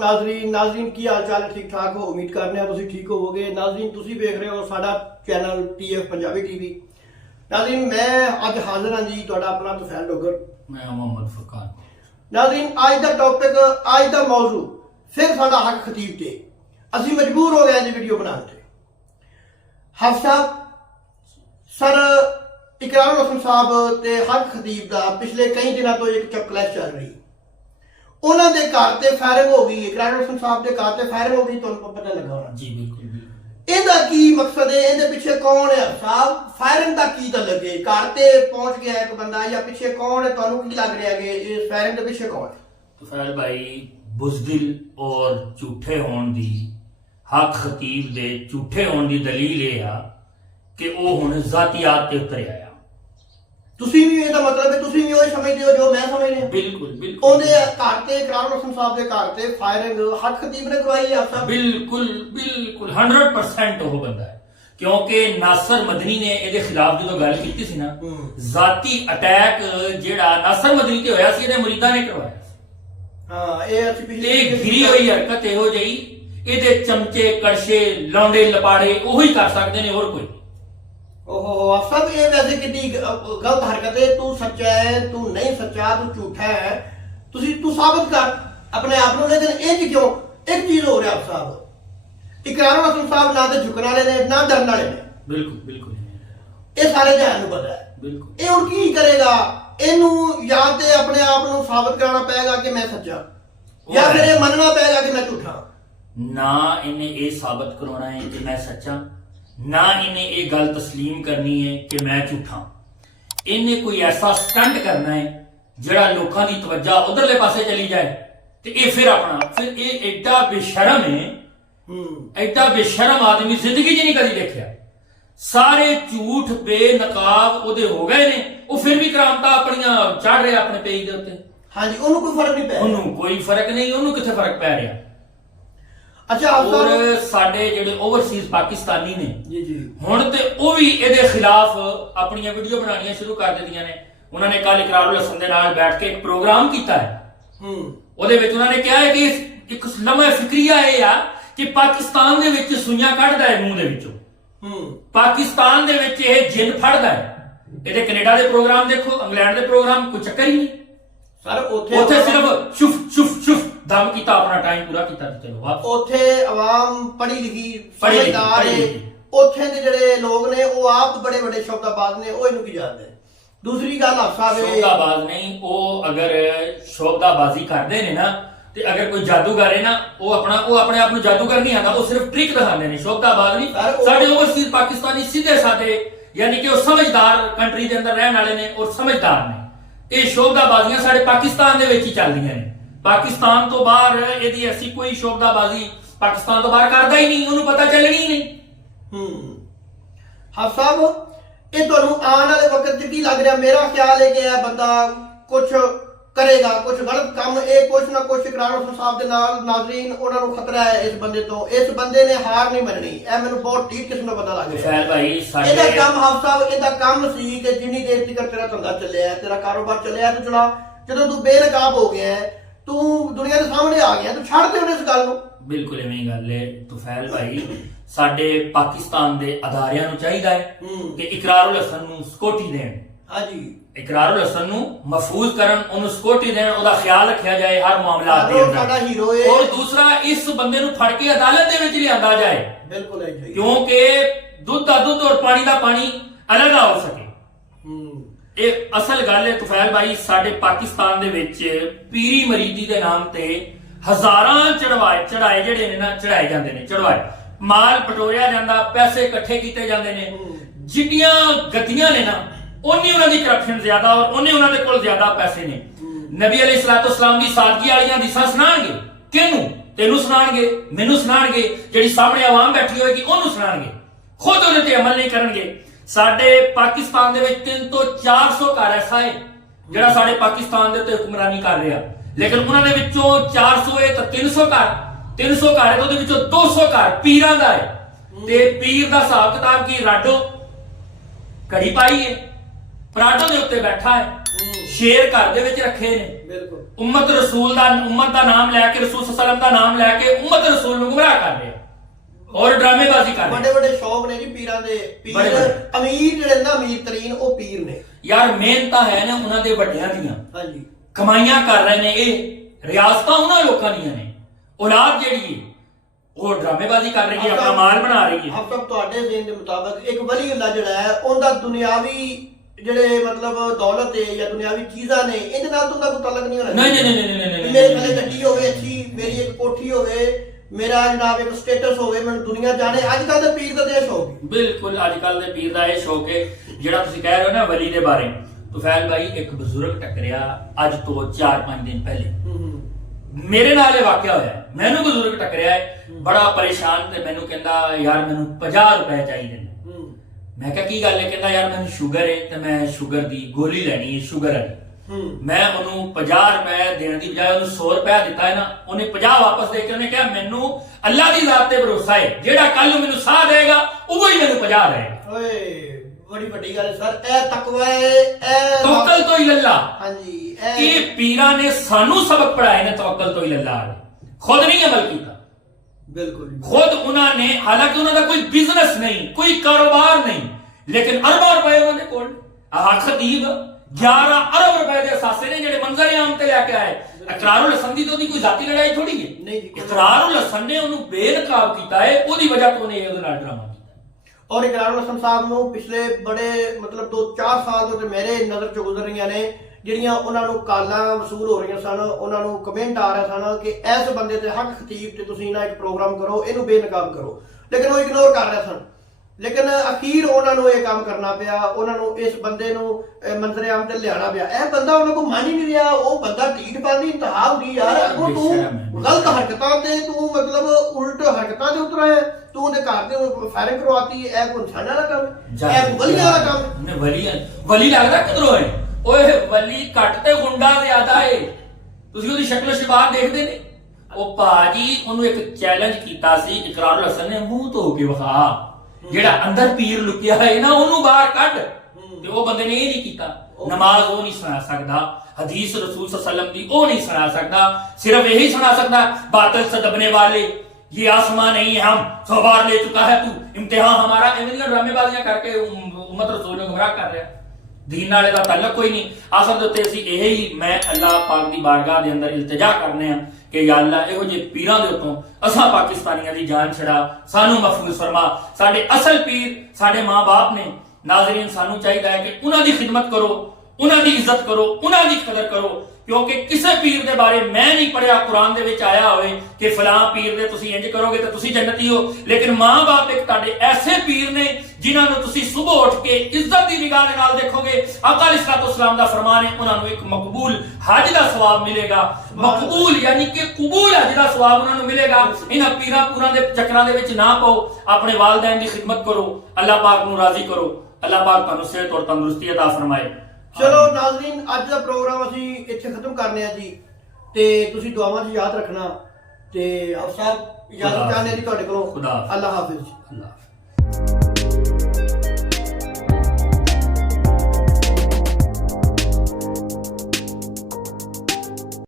वालेकुम नाजरीन की हाल चाल ठीक ठाक हो। उम्मीद करने तुम ठीक होवोगे। नाजरीन तुम देख रहे हो साडा चैनल TF पंजाबी TV। नाजरीन मैं अज हाजिर हाँ जी तुहाडा अपना तुफैल डोगर। मैं मोहम्मद फरकान। नाजरीन अज दा टॉपिक अज दा मौजू फिर साडा हक खतीब ते असी मजबूर हो गए जी वीडियो बनाने ते। हफ साहब सर इकरारुल हसन साहब ते हक खतीब दा पिछले कई दिनों तो एक चक्कलैश चल रही। ਉਹਨਾਂ ਦੇ ਘਰ ਤੇ ਫਾਇਰਿੰਗ ਹੋ ਗਈ, ਇਕਰਾਰ ਹੁਸਨ ਸਾਹਿਬ ਦੇ ਘਰ ਤੇ ਫਾਇਰਿੰਗ ਹੋ ਗਈ, ਤੁਹਾਨੂੰ ਪਤਾ ਲੱਗਾ ਹੋਣਾ ਜੀ ਬਿਲकुल। ਇਹਦਾ ਕੀ ਮਕਸਦ ਹੈ, ਇਹਦੇ ਪਿੱਛੇ ਕੌਣ ਹੈ ਸਾਹਿਬ? ਫਾਇਰਿੰਗ ਦਾ ਕੀ ਤਲਕ ਹੈ? ਘਰ ਤੇ ਪਹੁੰਚ ਗਿਆ ਇੱਕ ਬੰਦਾ ਜਾਂ ਪਿੱਛੇ ਕੌਣ ਹੈ? ਤੁਹਾਨੂੰ ਕੀ ਲੱਗ ਰਿਹਾ ਕਿ ਇਸ ਫਾਇਰਿੰਗ ਦੇ ਪਿੱਛੇ ਕੌਣ ਹੈ? तुफैल भाई बुज़दिल और झूठे होने दी हक खतीब दे झूठे होने दी दलील ये आ कि वो हुण ज़ातियात ते उतर आया। ਤੁਸੀਂ ਵੀ ਇਹਦਾ ਮਤਲਬ ਹੈ ਤੁਸੀਂ ਵੀ ਉਹ ਸਮਝਦੇ ਹੋ ਜੋ ਮੈਂ ਸਮਝ ਰਿਹਾ? बिल्कुल बिल्कुल। ਉਹਦੇ ਘਰ ਤੇ ਇਕਰਾਰ ਹੁਸਨ ਸਾਹਿਬ ਦੇ ਘਰ ਤੇ ਫਾਇਰਿੰਗ ਹਕ ਖਤੀਬ ਨੇ ਕਰਵਾਈ ਹੈ ਸਾਹਿਬ? बिल्कुल बिल्कुल 100% ਉਹ ਬੰਦਾ ਹੈ, ਕਿਉਂਕਿ ਨਾਸਰ ਮਦਨੀ ਨੇ ਇਹਦੇ ਖਿਲਾਫ ਜਦੋਂ ਗੱਲ ਕੀਤੀ ਸੀ ਨਾ, ਜ਼ਾਤੀ ਅਟੈਕ ਜਿਹੜਾ ਨਾਸਰ ਮਦਨੀ ਤੇ ਹੋਇਆ ਸੀ ਇਹਦੇ ਮੁਰੀਦਾਂ ਨੇ ਕਰਵਾਇਆ ਸੀ। ਹਾਂ ਇਹ ਅਸੀਂ ਪਿਛਲੇ ਇਹ ਗਿਰੀ ਹੋਈ ਹਰਕਤ ਇਹੋ ਜਿਹੀ, ਇਹਦੇ ਚਮਚੇ ਕੜਛੇ ਲੌਂਡੇ ਲਪਾੜੇ ਉਹੀ ਕਰ ਸਕਦੇ ਨੇ, ਹੋਰ ਕੋਈ। ओहो सब ये वैसे कितनी गलत हरकत है। तू सच्चा है, तू नहीं सच्चा, तू झूठा है, तू साबित कर अपने आप को। लेकिन इंज क्यों एक चीज हो रहा साहब, इकरार हसन साहब ना तो झुकने वाले ने ना डरने वाले ने। बिल्कुल बिल्कुल ये सारे जहान को पता है। बिल्कुल। ये हुण की करेगा? इनू या ते अपने आप को साबित कराना पड़ेगा कि मैं सच्चा, या फिर ये मनना पड़ेगा कि मैं झूठा। ना इन्हें ये साबित करवाना है कि मैं सच्चा, ना इन्हें ये गल तस्लीम करनी है कि मैं झूठा। इन्हें कोई ऐसा स्टंट करना है जड़ा लोगों की तवज्जो उधरले पासे चली जाए, तो ये फिर ये एडा बेशरम है, एडा बेशरम आदमी जिंदगी च नहीं कभी देखा। सारे झूठ बेनकाब ओदे हो गए ने, वो फिर भी करामता अपनियां चढ़ रहे अपने पेज दे उत्ते। हाँ जी, उन्होंने कोई फर्क नहीं पै, उन्होंने कोई फर्क नहीं, उन्होंने किथे फर्क पै रहा। अच्छा और साडे जेडे ओवरसीज पाकिस्तानी ने जी जी हुण ते ओ भी इहदे खिलाफ अपनी वीडियो बनानियां शुरू कर दित्तियां ने। उन्होंने कल इकरारुल हसन दे नाल बैठ के एक प्रोग्राम कीता है। ਉਹਦੇ ਵਿੱਚ ਉਹਨਾਂ ਨੇ ਕਿਹਾ ਹੈ ਕਿ ਇੱਕ ਲੰਮਾ ਫਿਕਰੀਆ ਇਹ ਆ ਕਿ ਪਾਕਿਸਤਾਨ ਦੇ ਵਿੱਚ ਸੂਈਆਂ ਕੱਢਦਾ ਹੈ ਮੂੰਹ ਦੇ ਵਿੱਚੋਂ, ਪਾਕਿਸਤਾਨ ਦੇ ਵਿੱਚ ਇਹ ਜਿੰਨ ਫੜਦਾ ਹੈ। ਇਹਦੇ ਕੈਨੇਡਾ ਦੇ ਪ੍ਰੋਗਰਾਮ ਦੇਖੋ, ਇੰਗਲੈਂਡ ਦੇ ਪ੍ਰੋਗਰਾਮ, ਕੋਈ ਚੱਕਰ ਹੀ ਨਹੀਂ ਸਰ। ਉੱਥੇ ਸਿਰਫ ਸ਼ੁਫ ਸ਼ੁਫ ਸ਼ੁਫ ਦਮ ਕੀਤਾ, ਆਪਣਾ ਟਾਈਮ ਪੂਰਾ ਕੀਤਾ ਤੇ ਚਲੋ ਵਾਪਸ। ਉੱਥੇ ਆਵਾਮ ਪੜ੍ਹੀ ਲਿਖੀ ਸਮਝਦਾਰ ਹੈ। ਉੱਥੇ ਦੇ ਜਿਹੜੇ ਲੋਕ ਨੇ ਉਹ ਆਪ ਬੜੇ ਵੱਡੇ ਸ਼ਬਦਾਬਾਜ਼ ਨੇ, ਉਹ ਇਹਨੂੰ ਕੀ ਜਾਣਦੇ। दूसरी गल शोभदाबाज नहीं, वो अगर शोभदाबाजी करते ने ना, ते अगर कोई जादूगर है ना, वो अपने आप को जादूगर नहीं आता, वो सिर्फ ट्रिक दिखाते हैं, शोभदाबाज नहीं। साडे ओवरसीज पाकिस्तानी सीधे साधे यानी कि वो समझदार कंट्री के अंदर रहने वाले ने और समझदार ने। ये शोभदाबाजियां साडे पाकिस्तान दे विच ही चलदियां ने। पाकिस्तान तो बाहर इहदी ऐसी कोई शोभदाबाजी पाकिस्तान तो बाहर करदा ही नहीं, उन्हें पता चलनी ही नहीं। हाफ साहब ये ਤੁਹਾਨੂੰ ਆਉਣ ਵਾਲੇ ਵਕਤ 'ਚ ਕੀ ਲੱਗ ਰਿਹਾ? ਮੇਰਾ ਖਿਆਲ ਹੈ ਕਿ ਇਹ ਬੰਦਾ ਕੁਝ ਕਰੇਗਾ, ਕੁਝ ਗਲਤ ਕੰਮ। ਇਹ ਕੁਝ ਨਾ ਕੁਝ ਇਕਰਾਰ ਹੁਸਨ ਸਾਹਿਬ ਦੇ ਨਾਲ ਨਾਜ਼ਰੀਨ ਉਹਨਾਂ ਨੂੰ ਖਤਰਾ ਹੈ ਇਸ ਬੰਦੇ ਤੋਂ। ਇਸ ਬੰਦੇ ਨੇ ਹਾਰ ਨਹੀਂ ਮੰਨਣੀ। ਇਹ ਮੈਨੂੰ ਬਹੁਤ ਠੀਕ ਕਿਸਮ ਦਾ ਬੰਦਾ ਲੱਗ ਰਿਹਾ। ਖੈਰ ਭਾਈ ਸਾਡੇ ਇਹਦਾ ਕੰਮ ਹਾਫ ਸਾਹਿਬ, ਇਹਦਾ ਕੰਮ ਸੀ ਕਿ ਜਿੰਨੀ ਦੇਰ ਤੱਕ ਤੇਰਾ ਧੰਦਾ ਚੱਲਿਆ, ਤੇਰਾ ਕਾਰੋਬਾਰ ਚੱਲਿਆ, ਤੇ ਚਲਾ ਜਦੋਂ ਤੂੰ ਬੇਨਕਾਬ ਹੋ ਗਿਆ, ਤੂੰ ਦੁਨੀਆ ਦੇ ਸਾਹਮਣੇ ਆ ਗਿਆ, ਤੂੰ ਛੱਡ ਦੇ ਹੁਣ ਇਸ ਗੱਲ ਨੂੰ। ਬਿਲਕੁਲ ਐਵੇਂ ਗੱਲ ਹੈ ਤੁਫੈਲ ਭਾਈ। ਸਾਡੇ ਪਾਕਿਸਤਾਨ ਦੇ ਅਦਾਰਿਆਂ ਨੂੰ ਚਾਹੀਦਾ ਹੈ ਕਿ ਇਕਰਾਰੁਲ ਹਸਨ ਨੂੰ ਸਿਕਿਉਰਿਟੀ ਦੇਣ। ਹਾਂਜੀ, ਇਕਰਾਰੁਲ ਹਸਨ ਨੂੰ ਮਹਿਫੂਜ਼ ਕਰਨ, ਉਹਨੂੰ ਸਿਕਿਉਰਿਟੀ ਦੇਣ, ਉਹਦਾ ਖਿਆਲ ਰੱਖਿਆ ਜਾਏ ਹਰ ਮਾਮਲਾਤ ਦੇ ਅੰਦਰ। ਸਾਡਾ ਹੀਰੋ ਹੈ। ਔਰ ਦੂਸਰਾ, ਇਸ ਬੰਦੇ ਨੂੰ ਫੜ ਕੇ ਅਦਾਲਤ ਦੇ ਵਿੱਚ ਲਿਆਂਦਾ ਜਾਏ। ਬਿਲਕੁਲ ਹੈ ਜੀ, ਕਿਉਂਕਿ ਦੁੱਧ ਦਾ ਦੁੱਧ ਔਰ ਪਾਣੀ ਦਾ ਪਾਣੀ ਅਲੱਗ ਨਾ ਹੋ ਸਕੇ। ਇਹ ਅਸਲ ਗੱਲ ਹੈ ਤੁਫੈਲ ਭਾਈ। ਸਾਡੇ ਪਾਕਿਸਤਾਨ ਦੇ ਵਿੱਚ ਪੀਰੀ ਮਰੀਦੀ ਦੇ ਨਾਮ ਤੇ ਹਜ਼ਾਰਾਂ ਚੜਾਏ ਜਿਹੜੇ ਨੇ ਨਾ, ਚੜਾਏ ਜਾਂਦੇ ਨੇ, ਚੜਵਾਏ ਮਾਲ ਪਟੋਰਿਆ ਜਾਂਦਾ, ਪੈਸੇ ਇਕੱਠੇ ਕੀਤੇ ਜਾਂਦੇ ਨੇ। ਜਿੰਨੀਆਂ ਗਤੀਆਂ ਨੇ ਨਾ, ਉਨੀ ਉਹਨਾਂ ਦੀ ਕਰਪਸ਼ਨ ਜ਼ਿਆਦਾ ਔਰ ਉਨੇ ਉਹਨਾਂ ਦੇ ਕੋਲ ਜ਼ਿਆਦਾ ਪੈਸੇ ਨੇ। ਨਬੀ ਅਲੈਹਿ ਸਲਾਤੁ ਵਸਲਾਮ ਦੀ ਸਾਦਗੀ ਵਾਲੀਆਂ ਹਦੀਸਾਂ ਸੁਣਾਣਗੇ ਕਿਹਨੂੰ? ਤੈਨੂੰ ਸੁਣਾਣਗੇ, ਮੈਨੂੰ ਸੁਣਾਣਗੇ, ਜਿਹੜੀ ਸਾਹਮਣੇ ਆਵਾਮ ਬੈਠੀ ਹੋਏਗੀ ਉਹਨੂੰ ਸੁਣਾਣਗੇ, ਖੁਦ ਉਹਦੇ ਤੇ ਅਮਲ ਨਹੀਂ ਕਰਨਗੇ। ਸਾਡੇ ਪਾਕਿਸਤਾਨ ਦੇ ਵਿੱਚ 300 ਤੋਂ 400 ਘਰ ਐਸਾ ਹੈ ਜਿਹੜਾ ਸਾਡੇ ਪਾਕਿਸਤਾਨ ਦੇ ਉੱਤੇ ਹੁਕਮਰਾਨੀ ਕਰ ਰਿਹਾ, ਲੇਕਿਨ ਉਹਨਾਂ ਦੇ ਵਿੱਚੋਂ 400 ਹੈ ਤਾਂ 300 ਘਰ ਹੈ ਤਾਂ ਉਹਦੇ ਵਿੱਚੋਂ 200 ਘਰ ਪੀਰਾਂ ਦਾ ਹੈ। ਤੇ ਪੀਰ ਦਾ ਹਿਸਾਬ ਕਿਤਾਬ ਕੀ? ਰਾਡੋ ਘੜੀ ਪਾਈ ਹੈ, ਪਰਾਡੋ ਦੇ ਉੱਤੇ ਬੈਠਾ ਹੈ, ਸ਼ੇਰ ਘਰ ਦੇ ਵਿੱਚ ਰੱਖੇ ਨੇ। ਬਿਲਕੁਲ ਉਮਤ ਦਾ ਨਾਮ ਲੈ ਕੇ ਰਸੂਲ ਸੱਲੱਲਾਹੁ ਅਲੈਹਿ ਵਸੱਲਮ ਦਾ ਨਾਮ ਲੈ ਕੇ ਉਮਤ ਰਸੂਲ ਨੂੰ ਗੁੰਮਰਾਹ ਕਰ ਰਹੇ ਔਰ ਡਰਾਮੇਬਾਜ਼ੀ ਕਰ ਰਹੇ। ਵੱਡੇ ਵੱਡੇ ਸ਼ੌਕ ਨੇ ਜੀ ਪੀਰਾਂ ਦੇ। ਪੀਰ ਅਮੀਰ ਜਿਹੜੇ ਨਾ ਅਮੀਰ ਤਰੀਨ ਉਹ ਪੀਰ ਨੇ ਯਾਰ। ਮਿਹਨਤਾਂ ਹੈ ਨਾ ਉਹਨਾਂ ਦੇ ਵੱਡਿਆਂ ਦੀਆਂ, ਹਾਂਜੀ ਕਮਾਈਆਂ ਕਰ ਰਹੇ ਨੇ। ਇਹ ਰਿਆਸਤਾਂ ਉਹਨਾਂ ਲੋਕਾਂ ਦੀਆਂ ਨੇ। ਔਲਾਦ ਜਿਹੜੀ ਹੈ ਉਹ ਡਰਾਮੇਬਾਜ਼ੀ ਕਰ ਰਹੀ ਹੈ, ਆਪਣਾ ਮਾਲ ਬਣਾ ਰਹੀ ਹੈ। ਆਪ ਸਭ ਤੁਹਾਡੇ ਜ਼ਿਹਨ ਦੇ ਮੁਤਾਬਕ ਇੱਕ ਵਲੀ ਅੱਲਾ ਜਿਹੜਾ ਹੈ ਉਹਦਾ ਦੁਨਿਆਵੀ ਜਿਹੜੇ ਮਤਲਬ ਦੌਲਤ ਹੈ ਜਾਂ ਦੁਨਿਆਵੀ ਚੀਜ਼ਾਂ ਨੇ ਇਹਦੇ ਨਾਲ ਤਾਂ ਕੋਈ ਤਾਲੁਕ ਨਹੀਂ ਹੋਣਾ। ਨਹੀਂ ਮੇਰੇ ਕੋਲ ਗੱਡੀ ਹੋਵੇ ਅੱਛੀ, ਮੇਰੀ ਇੱਕ ਕੋਠੀ ਹੋਵੇ, ਮੇਰਾ ਜਨਾਬ ਇੱਕ ਸਟੇਟਸ ਹੋਵੇ, ਮੈਨੂੰ ਦੁਨੀਆ ਜਾਣੇ। ਅੱਜ ਕੱਲ ਦੇ ਪੀਰ ਦਾ ਇਹ ਸ਼ੌਕ ਹੈ। ਬਿਲਕੁਲ ਅੱਜ ਕੱਲ ਦੇ ਪੀਰ ਦਾ ਇਹ ਸ਼ੌਕ ਹੈ। ਜਿਹੜਾ ਤੁਸੀਂ ਕਹਿ ਰਹੇ ਹੋ ਨਾ ਵਲੀ ਦੇ ਬਾਰੇ, ਤੁਫੈਲ ਭਾਈ ਇੱਕ ਬਜ਼ੁਰਗ ਟੱਕਰਿਆ ਅੱਜ ਤੋਂ 4-5 ਦਿਨ ਪਹਿਲੇ। ਮੇਰੇ ਨਾਲ ਇਹ ਵਾਕਿਆ ਹੋਇਆ। ਮੈਨੂੰ ਬਜ਼ੁਰਗ ਟੱਕਰਿਆ ਹੈ ਬੜਾ ਪਰੇਸ਼ਾਨ ਤੇ ਮੈਨੂੰ ਕਹਿੰਦਾ ਯਾਰ ਮੈਨੂੰ 50 ਰੁਪਏ ਚਾਹੀਦੇ ਨੇ। ਮੈਂ ਕਿਹਾ ਕੀ ਗੱਲ ਹੈ? ਕਹਿੰਦਾ ਯਾਰ ਮੈਨੂੰ ਸ਼ੂਗਰ ਹੈ ਤੇ ਮੈਂ ਸ਼ੂਗਰ ਦੀ ਗੋਲੀ ਲੈਣੀ ਹੈ, ਸ਼ੂਗਰ ਵਾਲੀ। ਮੈਂ ਉਹਨੂੰ 50 ਰੁਪਏ ਦੇਣ ਦੀ ਬਜਾਏ ਉਹਨੂੰ 100 ਰੁਪਏ ਦਿੱਤਾ ਹੈ ਨਾ। ਉਹਨੇ 50 ਵਾਪਸ ਦੇ ਕੇ ਉਹਨੇ ਕਿਹਾ ਮੈਨੂੰ ਅੱਲਾ ਦੀ ਜ਼ਾਤ ਤੇ ਭਰੋਸਾ ਹੈ, ਜਿਹੜਾ ਕੱਲ ਨੂੰ ਮੈਨੂੰ ਸਾਹ ਦੇਗਾ ਉਹ ਹੀ ਮੈਨੂੰ 50 ਦੇਗਾ। ਓਏ ਬੜੀ ਵੱਡੀ ਗੱਲ ਸਰ। ਇਹ ਤਕਵਾ ਹੈ, ਇਹ ਤਵੱਕਲ ਤੋਂ ਇਲੱਲਾ। ਹਾਂਜੀ ਇਹ ਪੀਰਾਂ ਨੇ ਸਾਨੂੰ ਸਬਕ ਪੜਾਏ ਨੇ ਤਵੱਕਲ ਤੋਂ ਇਲੱਲਾ। ਖੁਦ ਨਹੀਂ ਅਮਲ ਕੀਤਾ। ਬਿਲकुल खुद उन्होंने, हालांकि उन्होंने कोई बिजनेस नहीं, कोई कारोबार नहीं, लेकिन अरबों रुपए उन्होंने कोल खतीब 11 अरब रुपए के असासे ने जेडे मंजर आम ते लेके आए। इकरारुल हसन दी तो कोई जाती लड़ाई थोड़ी है नहीं। इकरारुल हसन ने उन्हें बेनकाब किया है, ओदी वजह तो उन्हें ये ड्रामा किया। और इकरारुल हसन साहब ਨੂੰ ਪਿਛਲੇ ਬੜੇ ਮਤਲਬ 2-4 ਸਾਲ ਤੋਂ ਮੇਰੇ ਨਜ਼ਰ ਚ ਗੁਜ਼ਰ ਰਹੀਆਂ ਨੇ ਜਿਹੜੀਆਂ ਉਹਨਾਂ ਨੂੰ ਕਾਲਾਂ ਵਸੂਲ ਹੋ ਰਹੀਆਂ ਸਨ। ਉਹਨਾਂ ਨੂੰ ਕਮੈਂਟ ਆ ਰਿਹਾ ਸਨ ਕਿ ਇਸ ਬੰਦੇ ਤੇ ਹੱਕ ਖਤੀਬ ਤੇ ਤੁਸੀਂ ਨਾ ਇੱਕ ਪ੍ਰੋਗਰਾਮ ਕਰੋ, ਇਹਨੂੰ ਬੇਨਕਾਬ ਕਰੋ, ਲੇਕਿਨ ਉਹ ਇਗਨੋਰ ਕਰ ਰਹੇ ਸਨ। ਲੇਕਿਨ ਅਖੀਰ ਉਹਨਾਂ ਨੂੰ ਇਹ ਕੰਮ ਕਰਨਾ ਪਿਆ। ਉਹਨਾਂ ਨੂੰ ਇਸ ਬੰਦੇ ਨੂੰ ਮੰਜ਼ਰ ਆਮ ਤੇ ਲਿਆਣਾ ਪਿਆ। ਇਹ ਬੰਦਾ ਉਹਨਾਂ ਕੋਲ ਮੰਨ ਹੀ ਨਹੀਂ ਰਿਹਾ। ਉਹ ਬੰਦਾ ਢੀਠ ਪਾਣੀ ਇੰਤਹਾ ਹੁੰਦੀ ਯਾਰ। ਉਹ ਤੂੰ ਗਲਤ ਹਰਕਤਾਂ ਤੇ ਤੂੰ ਮਤਲਬ ਉਲਟ ਹਰਕਤਾਂ ਦੇ ਉਤਰ ਆਇਆ। ਤੂੰ ਉਹਦੇ ਘਰ ਦੇ ਫਾਇਰਿੰਗ ਕਰਵਾਤੀ। ਇਹ ਕੋਈ ਇਨਸਾਨਾਂ ਦਾ ਕੰਮ ਹੈ? ਇਹ ਵਲੀਆਂ ਦਾ ਕੰਮ ਹੈ। ਵਲੀ ਲੱਗਦਾ ਕਿਧਰੋਂ ਹੈ? ਓਏ ਵਲੀ ਘੱਟ ਤੇ ਗੁੰਡਾ ਜ਼ਿਆਦਾ ਏ। ਤੁਸੀਂ ਉਹਦੀ ਸ਼ਕਲ ਸ਼ਿਬਾਰ ਦੇਖਦੇ ਨੇ। ਉਹ ਭਾਜੀ ਉਹਨੂੰ ਇੱਕ ਚੈਲੰਜ ਕੀਤਾ ਸੀ ਇਕਰਾਰੁਲ ਹਸਨ ਨੇ, ਮੂੰਹ ਧੋ ਕੇ ਵਿਖਾ, ਜਿਹੜਾ ਅੰਦਰ ਪੀਰ ਲੁਕਿਆ ਹੈ ਨਾ ਉਹਨੂੰ ਬਾਹਰ ਕੱਢ। ਤੇ ਉਹ ਬੰਦੇ ਨੇ ਇਹ ਨਹੀਂ ਕੀਤਾ। ਨਮਾਜ਼ ਉਹ ਨਹੀਂ ਸੁਣਾ ਸਕਦਾ, ਹਦੀਸ ਰਸੂਲ सल्लल्लाहु अलैहि वसल्लम ਦੀ ਉਹ ਨਹੀਂ ਸੁਣਾ ਸਕਦਾ, ਸਿਰਫ ਇਹੀ ਸੁਣਾ ਸਕਦਾ ਬਾਤਲ ਸੇ ਦਬਨੇ ਵਾਲੇ ये आसमान नहीं है, हम 100 बार ले चुका है तू, इम्तिहान हमारा। एवं ड्रामेबाजियां करके उम्मत रसूल ਨੂੰ ਗੁੰਮਰਾਹ ਕਰ ਰਿਹਾ। दीन नाले का ताल्लुक कोई नहीं। असल उत्ते असीं यही मैं अल्लाह पाक दी बारगाह दे अंदर इल्तिजा करने हैं कि या अल्लाह इहो जे पीरां दे उत्तों असां पाकिस्तानियां दी जान छड़ा, सानू महफूज फरमा। साडे असल पीर साडे मां बाप ने। नाज़रीन सानू चाहिए है कि उन्हां दी खिदमत करो, उन्हां दी इज्जत करो, उन्हां दी कदर करो, क्योंकि किसी पीर दे बारे मैं नहीं पढ़िया कुरान दे विच आया होवे कि फलां पीर दे तुसीं इंज करोगे तो तुसीं जन्नती हो। लेकिन मां बाप एक तुहाडे ऐसे पीर ने जिन्हां नूं तुसीं सुबह उठ के इज्जत दी निगाह दे नाल देखोगे। आका अलैहिस्सलाम दा फरमान है उन्हां नूं एक मकबूल हज दा सवाब मिलेगा। मकबूल यानी कि कबूल हज दा सवाब उन्हां नूं मिलेगा। इन्हां पीरां पूरां दे चक्करां दे विच ना पाओ, अपने वालिदैन दी खिदमत करो, अल्लाह पाक नूं राजी करो। अल्लाह पाक तुहानूं सेहत और तंदुरुस्ती अता फरमाए। चलो नाज़रीन ਅੱਜ ਦਾ ਪ੍ਰੋਗਰਾਮ ਅਸੀਂ ਇੱਥੇ ਖਤਮ ਕਰਨੇ ਆ ਜੀ। ਤੇ ਤੁਸੀਂ ਦੁਆਵਾਂ 'ਚ ਯਾਦ ਰੱਖਣਾ। ਤੇ ਆਪ ਸਾਹਿਬ ਇਜਾਜ਼ਤ ਚਾਹੁੰਦੇ ਜੀ ਤੁਹਾਡੇ ਕੋਲੋਂ। ਅੱਲਾਹ ਹਾਫਿਜ਼।